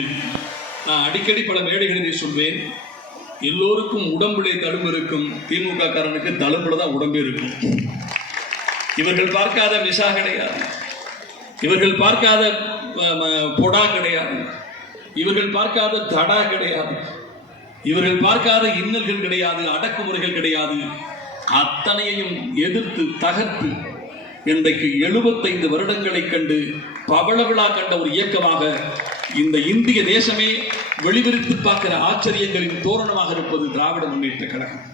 நான் அடிக்கடி பல மேடைகளிலே சொல்வேன், எல்லோருக்கும் உடம்புலே தழும்பு இருக்கும், திமுக காரனுக்கு தழும்புல தான் உடம்பே இருக்கும். இவர்கள் பார்க்காத மிசா கிடையாது, இவர்கள் பார்க்காத பொடா கிடையாது, இவர்கள் பார்க்காத தடா கிடையாது, இவர்கள் பார்க்காத இன்னல்கள் கிடையாது, அடக்குமுறைகள் கிடையாது. அத்தனையையும் எதிர்த்து தகர்த்து இன்றைக்கு 75 வருடங்களை கண்டு பவள விழா கண்ட ஒரு இயக்கமாக இந்த இந்திய தேசமே வெளிவிரித்து பார்க்கிற ஆச்சரியங்களின் தோரணமாக இருப்பது திராவிட முன்னேற்ற கழகம்.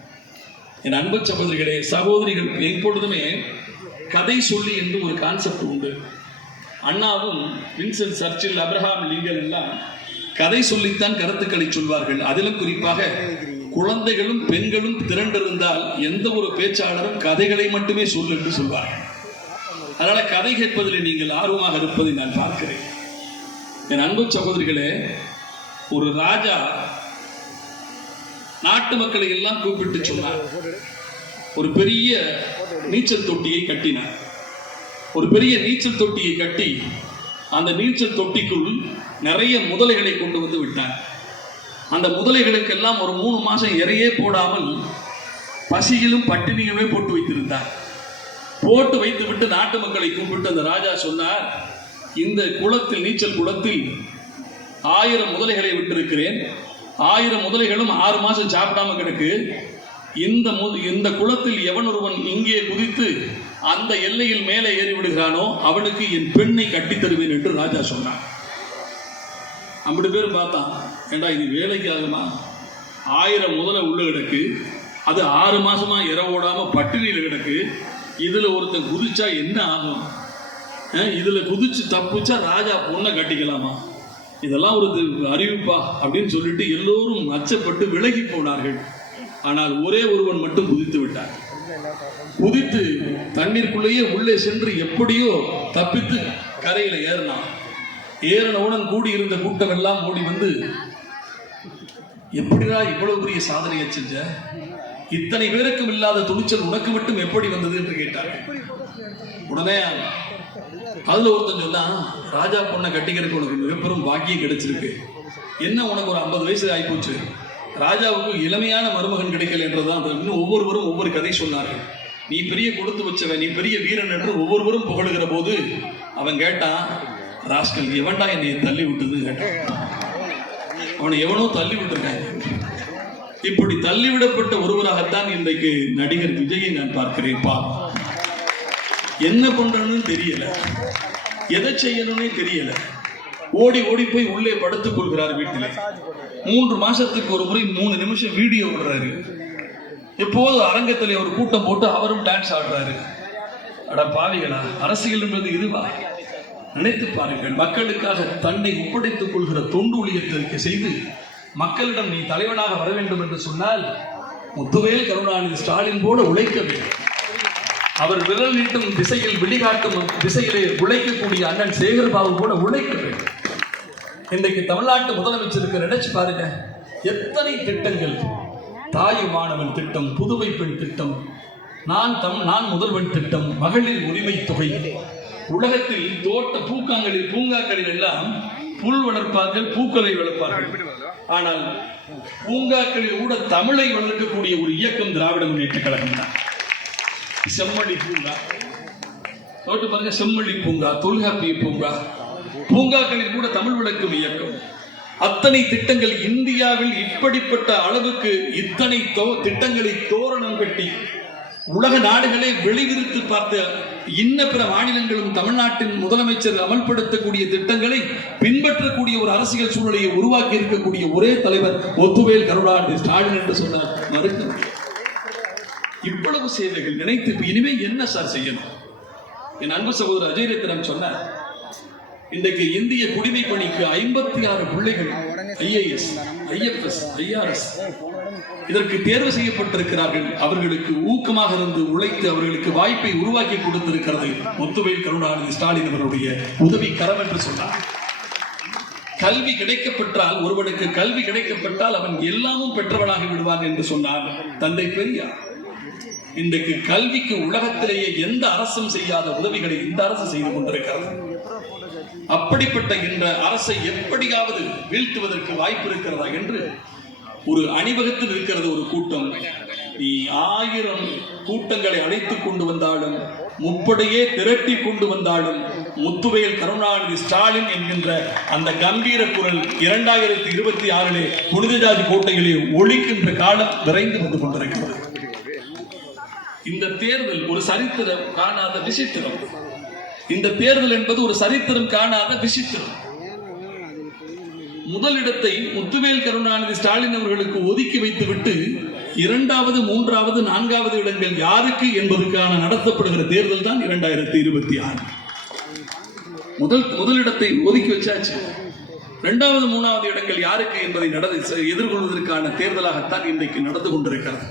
என் அன்பு சகோதரிகளே, சகோதரிகள், எப்பொழுதுமே கதை சொல்லி என்று ஒரு கான்செப்ட் உண்டு. அண்ணாவும் வின்சென்ட் சர்ச்சில், அப்ரஹாம் லிங்கன் எல்லாம் கதை சொல்லித்தான் கருத்துக்களை சொல்வார்கள். அதிலும் குறிப்பாக குழந்தைகளும் பெண்களும் திரண்டிருந்தால் எந்த ஒரு பேச்சாளரும் கதைகளை மட்டுமே சொல் என்று சொல்வார்கள். அதனால கதை கேட்பதில் நீங்கள் ஆர்வமாக இருப்பதை நான் பார்க்கிறேன். என் அன்பு சகோதரிகளே, ஒரு ராஜா நாட்டு மக்களை எல்லாம் கூப்பிட்டு சொன்னார். ஒரு பெரிய நீச்சல் தொட்டியை கட்டினார். ஒரு பெரிய நீச்சல் தொட்டியை கட்டி அந்த நீச்சல் தொட்டிக்குள் நிறைய முதலைகளை கொண்டு வந்து விட்டார். அந்த முதலைகளுக்கெல்லாம் ஒரு 3 மாசம் இறையே போடாமல் பசியிலும் பட்டினியுமே போட்டு வைத்திருந்தார். போட்டு வைத்து விட்டு நாட்டு மக்களை கூப்பிட்டு அந்த ராஜா சொன்னார், இந்த குளத்தில், நீச்சல் குளத்தில் 1000 முதலைகளை விட்டிருக்கிறேன். 1000 முதலைகளும் 6 மாசம் சாப்பிடாம கிடக்கு. இந்த குளத்தில் எவன் ஒருவன் இங்கே குதித்து அந்த எல்லையில் மேலே ஏறி விடுகிறானோ அவனுக்கு என் பெண்ணை கட்டி தருவேன் என்று ராஜா சொன்னான். 50 பேர் பார்த்தான், ஏண்டா இது வேலைக்கு ஆகுமா? 1000 முதலை உள்ள கிடக்கு, அது 6 மாசமா இரவோடாம பட்டினியில் கிடக்கு. இதுல ஒருத்தன் குதிச்சா என்ன ஆகும்? இதுல குதிச்சு தப்பிச்சா ராஜா பொண்ணை கட்டிக்கலாமா? இதெல்லாம் ஒரு அறிவிப்பா அப்படின்னு சொல்லிட்டு எல்லோரும் அச்சப்பட்டு விலகி போனார்கள். ஆனால் ஒரே ஒருவன் மட்டும் குதித்து விட்டார். குதித்து தண்ணீருக்குள்ளேயே உள்ளே சென்று எப்படியோ தப்பித்து கரையில ஏறினான். ஏறினவுடன் கூடியிருந்த கூட்டம் எல்லாம் ஓடி வந்து, எப்படிடா இவ்வளவு பெரிய சாதனையை செஞ்ச? இத்தனை பேருக்கும் இல்லாத துணிச்சல் உனக்கு மட்டும் எப்படி வந்தது என்று கேட்டார்கள். உடனே அதுல ஒருத்தன் சொன்னா, ராஜா பொண்ணை கட்டிக்கிறதுக்கு உனக்கு மிகப்பெரும் பாக்கியம் கிடைச்சிருக்கு. என்ன உனக்கு ஒரு 50 வயசு ஆகிப்போச்சு, ராஜாவுக்கு இளமையான மருமகன் கிடைக்கல என்றுதான் இன்னும் ஒவ்வொருவரும் ஒவ்வொரு கதை சொன்னார்கள். நீ பெரிய கொடுத்து வச்சவன், நீ பெரிய வீரன் என்று ஒவ்வொருவரும் புகழுகிற போது அவன் கேட்டான், ராஸ்கல் எவன்டா என்னை தள்ளி விட்டது கேட்டான். அவனை எவனோ தள்ளி விட்டுருக்காங்க. இப்படி தள்ளிவிடப்பட்ட ஒருவராகத்தான் இன்றைக்கு நடிகர் விஜயை நான் பார்க்கிறேன்ப்பா. என்ன பண்றன்னு தெரியல, எதை செய்யணும்னே தெரியல. ஓடி ஓடி போய் உள்ளே படுத்துக் கொள்கிறார் வீட்டிலே. 3 மாசத்துக்கு ஒரு முறை 3 நிமிஷம் வீடியோ விடுறாரு. எப்போது அரங்கத்திலே ஒரு கூட்டம் போட்டு அவரும் டான்ஸ் ஆடுறாரு. அட பாவிகளா, அரசியல் என்பது இதுவா? நினைத்து பாருங்கள். மக்களுக்காக தன்னை ஒப்படைத்துக் கொள்கிற தொண்டு ஊழியத்திற்கு செய்து மக்களிடம் நீ தலைவனாக வர வேண்டும் என்று சொன்னால் முத்துவேல் கருணாநிதி ஸ்டாலின் போல உழைக்க வேண்டும். அவர் விரல் நீட்டும் திசையில், விழிகாட்டும் திசையிலே உழைக்கக்கூடிய அண்ணன் சேகர்பாபு போல உழைக்க வேண்டும். இன்றைக்கு தமிழ்நாட்டு முதலமைச்சருக்கு நினைச்சு பாருங்க, எத்தனை திட்டங்கள். தாய் மாணவன் திட்டம், புதுவை பெண் திட்டம், நான் முதல்வன் திட்டம், மகளிர் உரிமை தொகை. உலகத்தில் பூங்காக்களில் எல்லாம் புல் வளர்ப்பார்கள், பூக்களை வளர்ப்பார்கள். ஆனால் பூங்காக்களில் கூட தமிழை வளர்க்கக்கூடிய ஒரு இயக்கம் திராவிட முன்னேற்ற கழகம் தான். செம்மொழி பூங்கா தோட்டு பாருங்க, செம்மொழி பூங்கா, தொல்காப்பிய பூங்கா, பூங்காக்களில் கூட தமிழ் வளர்க்கும் இயக்கம். அத்தனை திட்டங்கள். இந்தியாவில் இப்படிப்பட்ட அளவுக்கு இத்தனை திட்டங்களை தோரணம் கட்டி உலக நாடுகளை வெளிவிரித்து பார்த்த இன்ன பிற மாநிலங்களும் தமிழ்நாட்டின் முதலமைச்சர் அமல்படுத்தக்கூடிய திட்டங்களை பின்பற்றக்கூடிய ஒரு அரசியல் சூழலை உருவாக்கி இருக்கக்கூடிய ஒரே தலைவர் முத்துவேல் கருணாநிதி ஸ்டாலின் என்று சொன்னார். மறுக்க முடியாது. இவ்வளவு சேவைகள் நினைத்து இனிமே என்ன சார் செய்யணும்? என் அன்பு சகோதரர் அஜய் ரத்னம் சொன்னார், இன்றைக்கு இந்திய குடிமை பணிக்கு 56 பிள்ளைகள் IAS, IFS, IRS இதற்கு தேர்வு செய்யப்பட்டிருக்கிறார்கள். அவர்களுக்கு ஊக்கமாக இருந்து உழைத்து அவர்களுக்கு வாய்ப்பை உருவாக்கி கொடுத்திருக்கிறது முத்துவேல் கருணாநிதி ஸ்டாலின் அவருடைய உதவி கரம் என்று சொன்னார். கல்வி கிடைக்கப்பெற்றால், ஒருவனுக்கு கல்வி கிடைக்கப்பட்டால் அவன் எல்லாமும் பெற்றவனாகி விடுவான் என்று சொன்னார் தந்தை பெரியார். இன்றைக்கு கல்விக்கு உலகத்திலேயே எந்த அரசும் செய்யாத உதவிகளை இந்த அரசு செய்து கொண்டிருக்கிறது. அப்படிப்பட்ட இந்த அரசை எப்படியாவது வீழ்த்துவதற்கு வாய்ப்பு இருக்கிறதா என்று ஒரு அணிவகுத்தில் இருக்கிறது ஒரு கூட்டம். நீ 1000 கூட்டங்களை அழைத்துக் கொண்டு வந்தாலும், முப்படையே திரட்டி கொண்டு வந்தாலும், முத்துவேல் கருணாநிதி ஸ்டாலின் என்கின்ற அந்த கம்பீர குரல் 2026 புனித ஜாதி கோட்டையிலே ஒலிக்கின்ற காலம் விரைந்து வந்து கொண்டிருக்கிறது. இந்த தேர்தல் ஒரு சரித்திரம் காணாத விசித்திரம். இந்த தேர்தல் என்பது ஒரு சரித்திரம் காணாத விசித்திரம். முதலிடத்தை முத்துவேல் கருணாநிதி ஸ்டாலின் அவர்களுக்கு ஒதுக்கி வைத்துவிட்டு 2வது 3வது 4வது இடங்கள் யாருக்கு என்பதற்கான நடத்தப்படுகிற தேர்தல் தான் 2026. முதலிடத்தை ஒதுக்கி வச்சாச்சு. 2வது 3வது இடங்கள் யாருக்கு என்பதை எதிர்கொள்வதற்கான தேர்தலாகத்தான் இன்றைக்கு நடந்து கொண்டிருக்கிறது.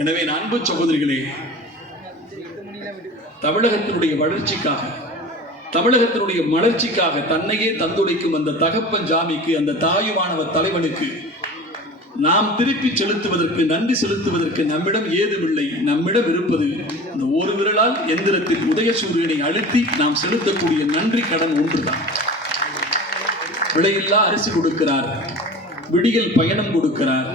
எனவே அன்பு சகோதரிகளே, தமிழகத்தினுடைய வளர்ச்சிக்காக, தமிழகத்தினுடைய மலர்ச்சிக்காக தன்னையே தந்துடைக்கும் அந்த தகப்பன் ஜாமிக்கு, அந்த தாயுமானவர் தலைவனுக்கு நாம் திருப்பி செலுத்துவதற்கு, நன்றி செலுத்துவதற்கு நம்மிடம் ஏதுமில்லை. நம்மிடம் இருப்பது இந்த ஒரு விரலால் எந்திரத்தில் உதயசூரியனை அழுத்தி நாம் செலுத்தக்கூடிய நன்றி கடன் ஒன்றுதான். விலையில்லா அரிசி கொடுக்கிறார், விடியல் பயணம் கொடுக்கிறார்,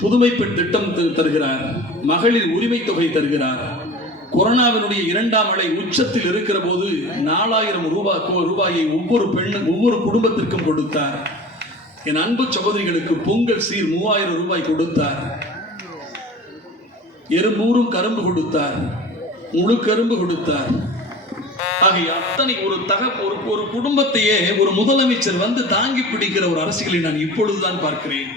புதுமை பெண் திட்டம் தருகிறார், மகளிர் உரிமை தொகை தருகிறார். கொரோனாவினுடைய 2ஆம் அலை உச்சத்தில் இருக்கிற போது 4000 ரூபாயை ஒவ்வொரு குடும்பத்திற்கும் கொடுத்தார். என் அன்பு சகோதரிகளுக்கு பொங்கல் சீர் 3000 ரூபாய் கொடுத்தார். எறும்பூரும் கரும்பு கொடுத்தார், முழு கரும்பு கொடுத்தார். ஆகிய அத்தனை ஒரு குடும்பத்தையே ஒரு முதலமைச்சர் வந்து தாங்கி பிடிக்கிற ஒரு அரசியலை நான் இப்பொழுதுதான் பார்க்கிறேன்.